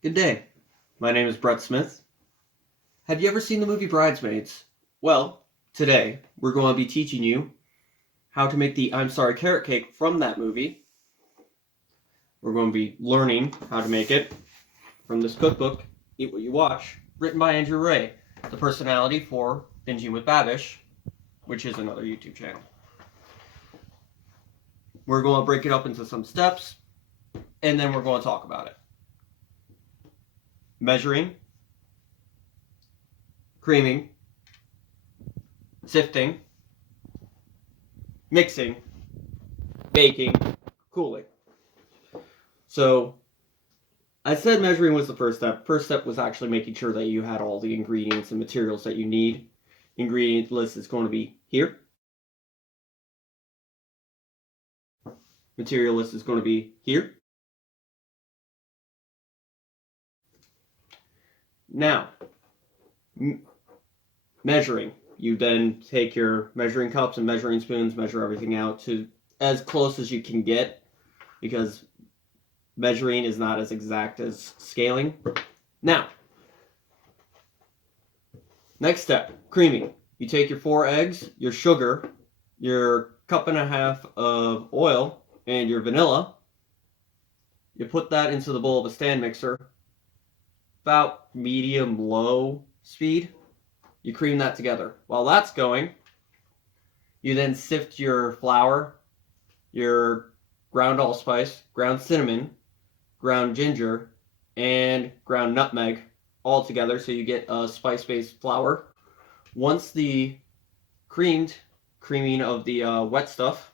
Good day. My name is Brett Smith. Have you ever seen the movie Bridesmaids? Well, today we're going to be teaching you how to make the I'm Sorry carrot cake from that movie. We're going to be learning how to make it from this cookbook, Eat What You Watch, written by Andrew Ray, the personality for Binging with Babish, which is another YouTube channel. We're going to break it up into some steps, and then we're going to talk about it. Measuring, creaming, sifting, mixing, baking, cooling. So I said measuring was the first step. First step was actually making sure that you had all the ingredients and materials that you need. Ingredient list is going to be here. Material list is going to be here. Now, measuring. You then take your measuring cups and measuring spoons, measure everything out to as close as you can get, because measuring is not as exact as scaling. Now, next step, creaming. You take your 4 eggs, your sugar, your 1.5 cups of oil, and your vanilla. You put that into the bowl of a stand mixer, about medium-low speed. You cream that together. While that's going, you then sift your flour, your ground allspice, ground cinnamon, ground ginger, and ground nutmeg all together so you get a spice-based flour. Once the creaming of the wet stuff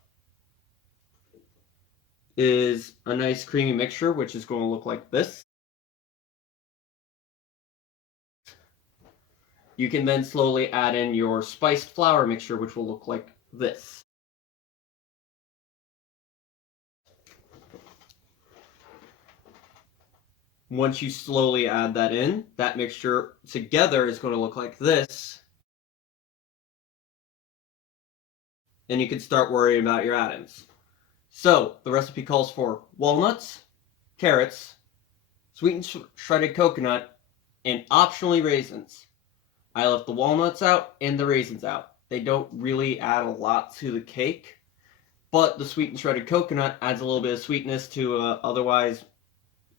is a nice creamy mixture, which is going to look like this, you can then slowly add in your spiced flour mixture, which will look like this. Once you slowly add that in, that mixture together is going to look like this. And you can start worrying about your add-ins. So, the recipe calls for walnuts, carrots, sweetened shredded coconut, and optionally raisins. I left the walnuts out and the raisins out. They don't really add a lot to the cake, but the sweetened shredded coconut adds a little bit of sweetness to otherwise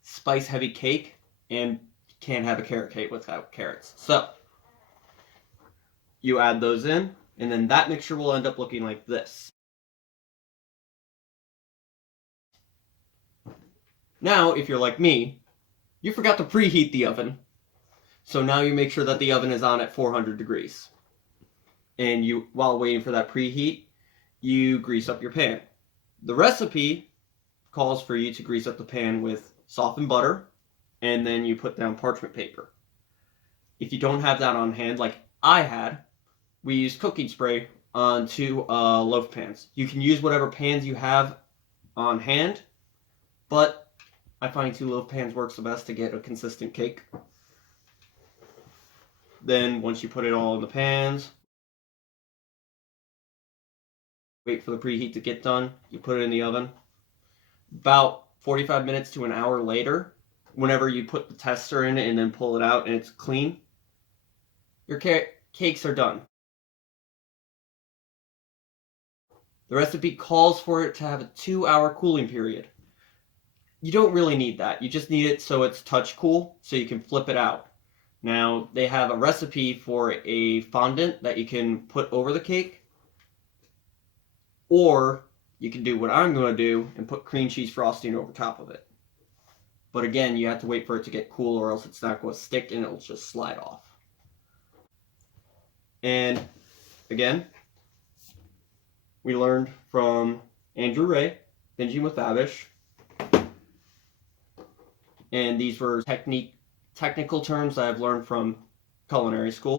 spice-heavy cake, and you can't have a carrot cake without carrots. So, you add those in, and then that mixture will end up looking like this. Now, if you're like me, you forgot to preheat the oven. So now you make sure that the oven is on at 400 degrees. And you, while waiting for that preheat, you grease up your pan. The recipe calls for you to grease up the pan with softened butter, and then you put down parchment paper. If you don't have that on hand, like I had, we used cooking spray on 2 loaf pans. You can use whatever pans you have on hand, but I find 2 loaf pans works the best to get a consistent cake. Then once you put it all in the pans, wait for the preheat to get done, you put it in the oven. About 45 minutes to an hour later, whenever you put the tester in it and then pull it out and it's clean, your cakes are done. The recipe calls for it to have a 2-hour cooling period. You don't really need that. You just need it so it's touch cool, so you can flip it out. Now, they have a recipe for a fondant that you can put over the cake, or you can do what I'm going to do and put cream cheese frosting over top of it. But again, you have to wait for it to get cool, or else it's not going to stick and it'll just slide off. And again, we learned from Andrew Ray, Binging with Babish, and these were technical terms that I've learned from culinary school.